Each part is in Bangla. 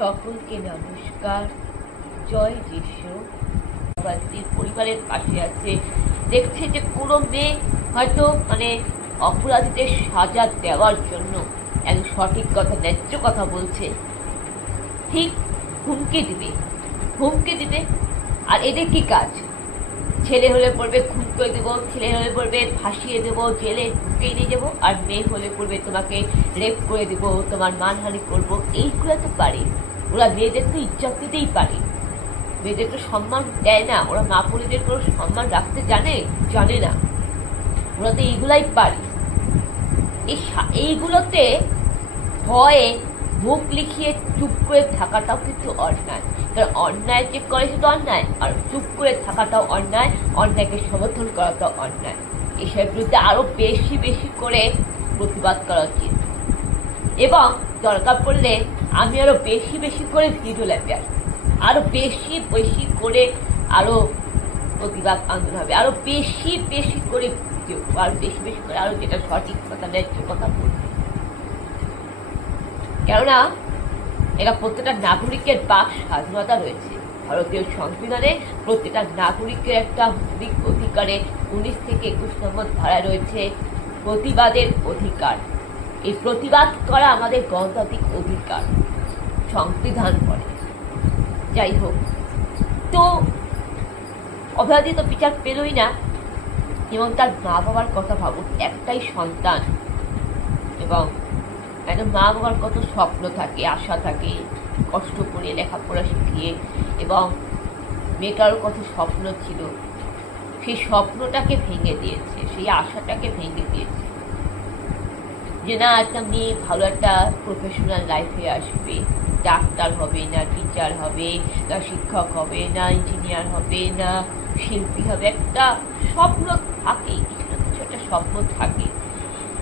সকলকে নমস্কার। জয় যিশু। পরিবারের পাশে আছে, দেখছে যে কোনো মেয়ে হয়তো অপরাধীদের সাজা দেওয়ার জন্য এক সঠিক কথা, ন্যায্য কথা বলছে, ঠিক হুমকি দিবে। আর এদের কি কাজ? ছেলে হলে পড়বে খুন করে দেবো, ছেলে হলে পড়বে ফাঁসিয়ে দেবো, জেলে ঢুকিয়ে নিয়ে যাবো, আর মেয়ে হলে পড়বে তোমাকে রেপ করে দেবো, তোমার মানহানি করবো। এইগুলো তো পারে ওরা। মেয়েদের তো ইজ্জত দিতেই পারে, মেয়েদের তো সম্মান দেয় না। ওরা মা পরিদের কোনো সম্মান রাখতে জানে না। ওরা তো এইগুলাই পারে। এইগুলোতে ভয়ে মুখ লিখিয়ে চুপ করে থাকাটাও কিন্তু অন্যায়। কারণ অন্যায় যে করে সেটা অন্যায়, আর চুপ করে থাকাটাও অন্যায়, অন্যায়কে সমর্থন করাটাও অন্যায়। এসবের বিরুদ্ধে আরো বেশি করে প্রতিবাদ করা উচিত। এবং দরকার পড়লে আমি আরো বেশি করে ভিডিও লাইভে আসবো, আরো বেশি করে আরো প্রতিবাদ আন্দোলন হবে, আরো বেশি করে ভিডিও, আরো বেশি করে আরো যেটা সঠিক কথা, ন্যায্য কথা বলবো। কেননা এটা প্রত্যেকটা নাগরিকের বাক স্বাধীনতা রয়েছে। ভারতীয় সংবিধানে প্রত্যেকটা নাগরিকের একটা মৌলিক অধিকারে 19 থেকে 21 নম্বর ধারায় রয়েছে প্রতিবাদের অধিকার। এই প্রতিবাদ করা আমাদের গণতান্ত্রিক অধিকার, সংবিধান বলে। যাই হোক, তো অপরাধী তো বিচার পেলই না, এবং তার মা বাবার কথা ভাবুন। একটাই সন্তান, এবং একটা মা বাবার কত স্বপ্ন থাকে, আশা থাকে, কষ্ট করে লেখাপড়া শিখিয়ে, এবং মেয়েটারও কত স্বপ্ন ছিল, সেই স্বপ্নটাকে ভেঙে দিয়েছে, সেই আশাটাকে ভেঙে দিয়েছে। যে না, একটা মেয়ে ভালো একটা প্রফেশনাল লাইফে আসবে, ডাক্তার হবে না, টিচার হবে না, শিক্ষক হবে না, ইঞ্জিনিয়ার হবে না, শিল্পী হবে। একটা স্বপ্ন থাকে, কিছু না কিছু একটা স্বপ্ন থাকে,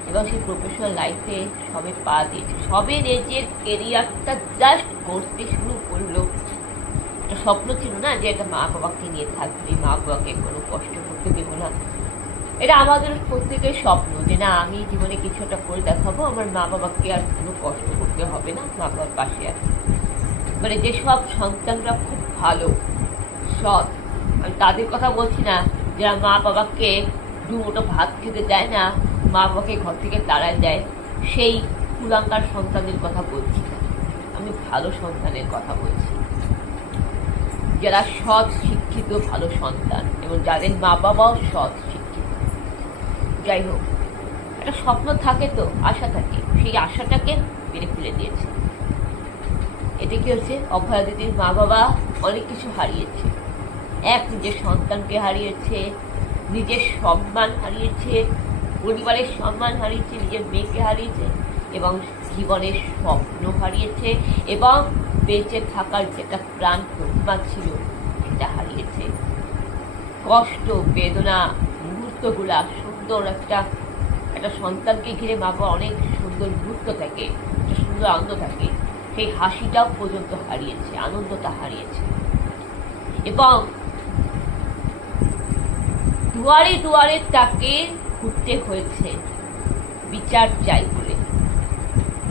এবং সেই প্রফেশনাল লাইফে সবে পা দিয়েছে, সবে নিজের কেরিয়ারটা জাস্ট করতে শুরু করলো। একটা স্বপ্ন ছিল না যে একটা মা বাবাকে নিয়ে থাকবে, মা বাবাকে কোনো কষ্ট করতে দেবো না। এটা আমাদের প্রত্যেকের স্বপ্ন যে না, আমি জীবনে কিছু একটা করে দেখাবো, আমার মা বাবাকে আর কোনো কষ্ট করতে হবে না, মা বাবার পাশে আছে। যেসব সন্তানরা খুব ভালো, সৎ, আমি তাদের কথা বলছি না, যারা মা বাবাকে দুমুঠো ভাত খেতে দেয় না, মা বাবাকে ঘর থেকে তাড়ায় দেয়, সেই কুলাঙ্গার সন্তানের কথা বলছি না, আমি ভালো সন্তানের কথা বলছি। যারা সৎ, শিক্ষিত, ভালো সন্তান, এবং যাদের মা বাবাও সৎ, শিক্ষিত। যাই হোক, একটা স্বপ্ন থাকে, তো আশা থাকে, সেই আশাটাকে মেরে ফেলে দিয়েছে। এতে কি হচ্ছে? অভয়াদিদির মা বাবা অনেক কিছু হারিয়েছে। নিজের সন্তানকে হারিয়েছে, নিজের সম্মান হারিয়েছে, পরিবারের সম্মান হারিয়েছে, নিজের মেয়েকে হারিয়েছে, এবং জীবনের স্বপ্ন হারিয়েছে, এবং বেঁচে থাকার যেটা প্রাণ প্রতিভা ছিল সেটা হারিয়েছে। কষ্ট, বেদনা, মুহূর্তগুলা সুন্দর, একটা সন্তানকে ঘিরে মা বাবা অনেক সুন্দর মুহূর্ত থাকে, একটা সুন্দর আনন্দ থাকে, সেই হাসিটাও পর্যন্ত হারিয়েছে, আনন্দটা হারিয়েছে। এবং দুয়ারে তাকে ঘুরতে হয়েছে বিচার চাই বলে।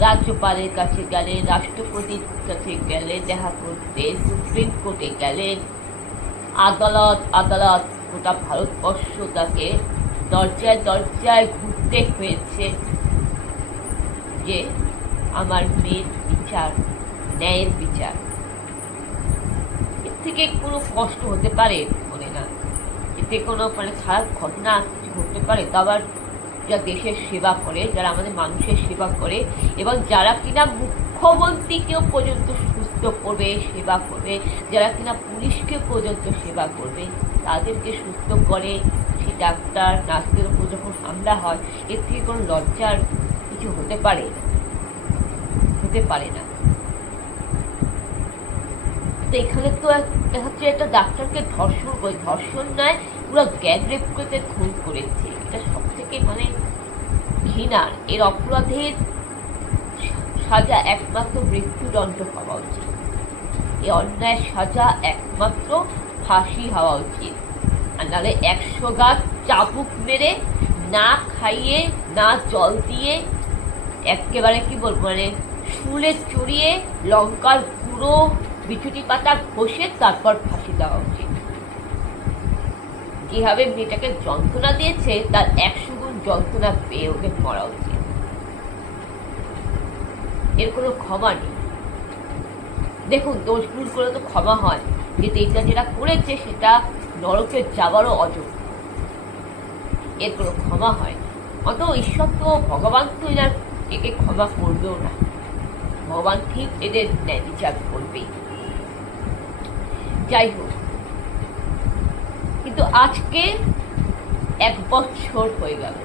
রাজ্যপালের কাছে গেলেন, রাষ্ট্রপতির কাছে গেলেন দেখা করতে, সুপ্রিম কোর্টে গেলেন, আদালত গোটা ভারতবর্ষ তাকে দরজায় ঘুরতে হয়েছে যে আমার মেয়ের বিচার, ন্যায়ের বিচার। এর থেকে কোনো কষ্ট হতে পারে? মনে না, এতে কোনো খারাপ ঘটনা কিছু ঘটতে পারে? তো আবার যারা দেশের সেবা করে, যারা আমাদের মানুষের সেবা করে, এবং যারা কিনা মুখ্যমন্ত্রীকেও পর্যন্ত সুস্থ করবে, সেবা করবে, যারা কিনা পুলিশকে পর্যন্ত সেবা করবে, তাদেরকে সুস্থ করে, সেই ডাক্তার নার্সদের উপর যখন হামলা হয়, এর থেকে কোনো লজ্জার কিছু হতে পারে না। তো এখানে তো হচ্ছে একটা ডাক্তারকে ধর্ষণ নয়, পুরো গ্যাং রেপ করে খুন করেছে। এটা সব থেকে ঘৃণার। এর অপরাধের সাজা একমাত্র মৃত্যুদণ্ড হওয়া উচিত। এই অন্যায় সাজা একমাত্র ফাঁসি হওয়া উচিত। আর নাহলে 100 গাছ চাবুক মেরে, না খাইয়ে, না জল দিয়ে, একেবারে কি বলবো, শুলে চড়িয়ে লঙ্কার পুরো বিছুটি পাতা ঘষে তারপর ফাঁসি দেওয়া উচিত। যেভাবে মেয়েটাকে যন্ত্রণা দিয়েছে তার 100 গুণ যন্ত্রণা পেয়ে ওকে মরা উচিত। এর কোনো ক্ষমা নেই। দেখুন, দোষ ভুল করে তো ক্ষমা হয়, কিন্তু এটা যেটা করেছে সেটা নরকে যাওয়ারও অযোগ্য। এর কোনো ক্ষমা হয় না। অত ঈশ্বর তো, ভগবান তো এনার একে ক্ষমা করবেও না। ভগবান ঠিক এদের ন্যায় বিচার করবেই। যাই হোক, কিন্তু আজকে 1 বছর হয়ে গেল।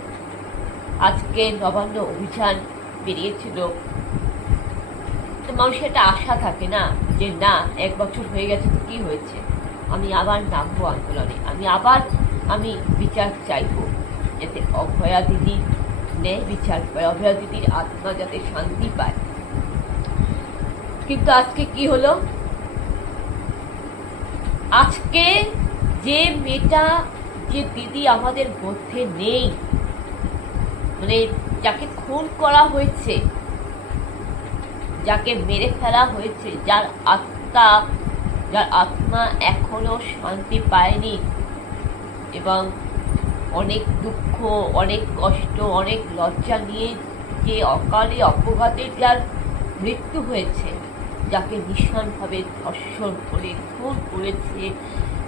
আজকে নবান্ন অভিযান বেরিয়েছিল, তো মানুষের একটা আশা থাকে না যে না 1 বছর হয়ে গেছে তো কি হয়েছে, আমি আবার নামবো আন্দোলনে, আমি বিচার চাইবো, যাতে অভয়া দিদি ন্যায় বিচার পায়, অভয়া দিদির আত্মা যাতে শান্তি পায়। কিন্তু আজকে কি হলো? আজকে যে মেয়েটা, যে দিদি আমাদের মধ্যে নেই, মানে যাকে খুন করা হয়েছে, যাকে মেরে ফেলা হয়েছে, যার আত্মা এখনো শান্তি পায়নি, এবং অনেক দুঃখ, অনেক কষ্ট, অনেক লজ্জা নিয়ে যে অকালে অপঘাতে যার মৃত্যু হয়েছে, যাকে ভীষণভাবে ধর্ষণ করে খুন করেছে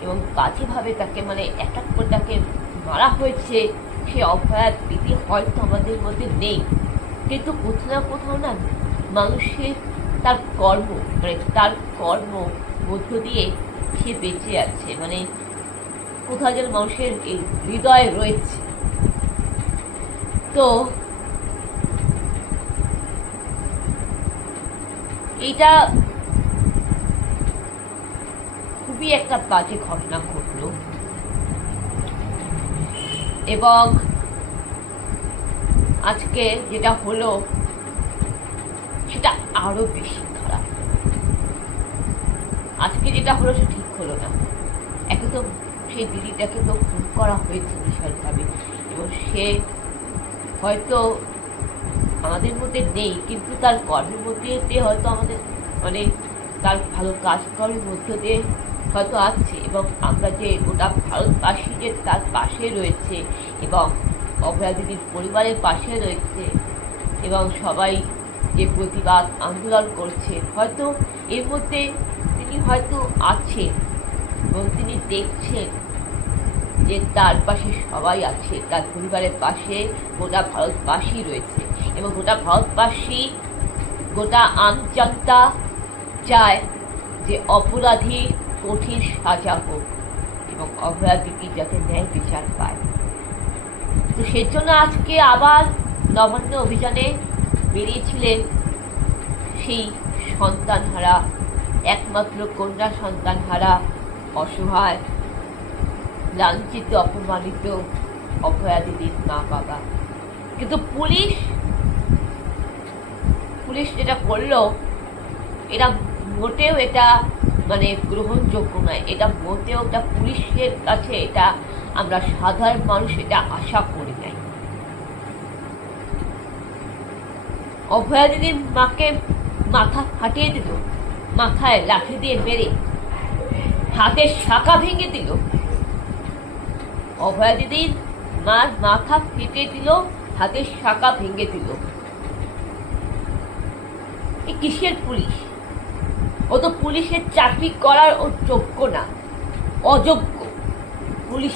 এবং বাজেভাবে তাকে অ্যাটাক করে তাকে মারা হয়েছে, সে অভয়া দিদি হয়তো আমাদের মধ্যে নেই, কিন্তু কোথাও না কোথাও না মানুষের তার কর্ম মধ্য দিয়ে সে বেঁচে আছে, কোথাও যেন মানুষের এই হৃদয়ে রয়েছে। তো এইটা খুবই একটা বাজে ঘটনা ঘটলো, এবং আজকে যেটা হলো সেটা আরো বেশি খারাপ। আজকে যেটা হলো সে ঠিক হলো না। একে তো সেই দিদিটাকে তো খুন করা হয়েছে বিশালভাবে, এবং সে হয়তো আমাদের মধ্যে নেই, কিন্তু তার কর্মের মধ্যে দিয়ে হয়তো আমাদের তার ভালো কাজকর্মের মধ্য দিয়ে হয়তো আছে, এবং আমরা যে গোটা ভারতবাসী যে তার পাশে রয়েছে, এবং অভয়া দিদির পরিবারের পাশে রয়েছে, এবং সবাই যে প্রতিবাদ আন্দোলন করছে, হয়তো এর মধ্যে তিনি হয়তো আছেন, এবং তিনি দেখছেন যে তার পাশে সবাই আছে, তার পরিবারের পাশে গোটা ভারতবাসী রয়েছে, এবং গোটা ভারতবাসী, গোটা আম জনতা চায় যে অপরাধী কঠিন সাজা হোক এবং অভয়া দিদি যাতে ন্যায় বিচার পায়। তো সেই জন্য আজকে আবার নবান্ন অভিযানে বেরিয়েছিলেন সেই সন্তানহারা, একমাত্র কন্যা সন্তানহারা, অসহায়, লাঞ্ছিত, অপমানিত অভয়া দিদির মা বাবা। কিন্তু পুলিশ যেটা করলো, এটা মোটেও গ্রহণযোগ্য নয়। এটা মোটেও পুলিশের কাছে এটা আমরা সাধারণ মানুষ এটা আশা করি নাই। অভয়া দিদির মাকে মাথা ফাটিয়ে দিল, মাথায় লাঠি দিয়ে মেরে হাতের শাখা ভেঙে দিল। অভয়া দিদির মার মাথা ফেটে দিল, হাতের শাখা ভেঙে দিল। এই কিসের পুলিশ? ও তো পুলিশের চাকরি করার ও যোগ্য না, অযোগ্য।